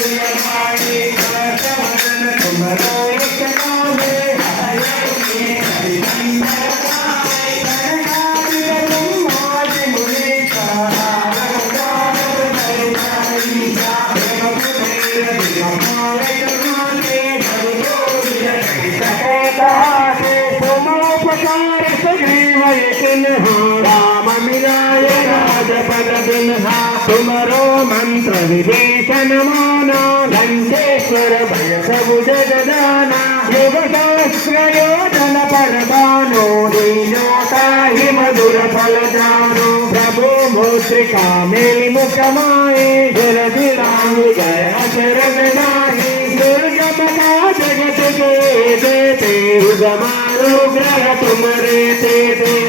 Holy and mighty. Binha तुमरो मंत्र विभीषण माना लंकेश्वर भय सब जग जाना युग सहस्र योजन परमानो दीनो ताहि मधुर फल जानो प्रभु मुद्रिका मेलि मुख माए जल दिलांग गय तुम रे ते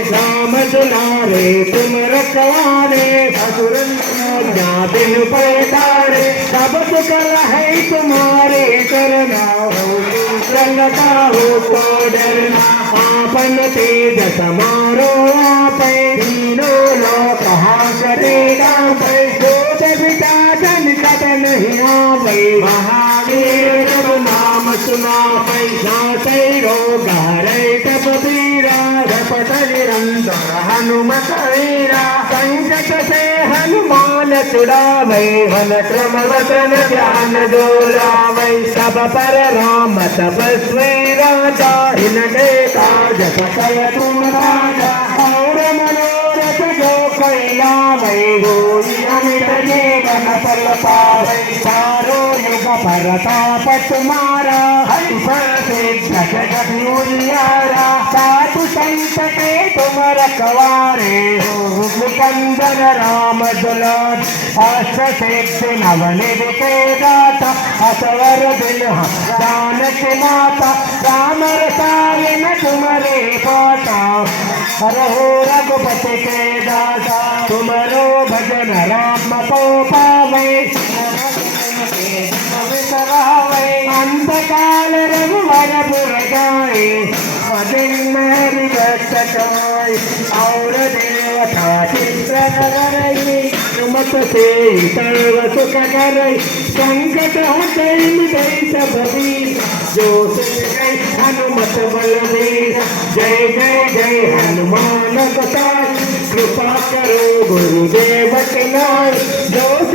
राम दुलारे तुम रखवारे असुर बिन पैतारे सब कर है तुम्हारे करना हो लगा हो तो डरना आपन तेज समारो आप तीनों लोक करेगा जोत पिता जन कट नहीं आवे महावीर जब नाम सुना नासै పదలిరందో హనుమతైరా సంకటసే హనుమాన చుడావై హన క్రమవతన ధ్యాన డోలావై సభ పర రామ తపస్వై రాజా ఇనకే కాజ సకల తుమ రాజా హౌర మనోరథ గో కైలావై గోయి అమిత జీవన ఫల పావై సారో परताप तुम्हारा हरि सिद्ध जगत उजियारा साधु संत के तुम रखवारे हो। मुकंदन राम दुलार सिद्धि नवनिधि के दाता असवर दिन जानकी माता राम रसायन तुमरे पाता हरहो रघुपति के दाता तुमरो भजन राम को पावे। काल रघुवर पुर जाए अदिन हरि भक्त जाए और देवता चित्र करई मत से सर्व सुख करई संकट हटई मिटई सब वीर जो सिर गई हनुमत बलवीर। जय जय जय हनुमान गोसाई, कृपा करो गुरुदेव के नाय जो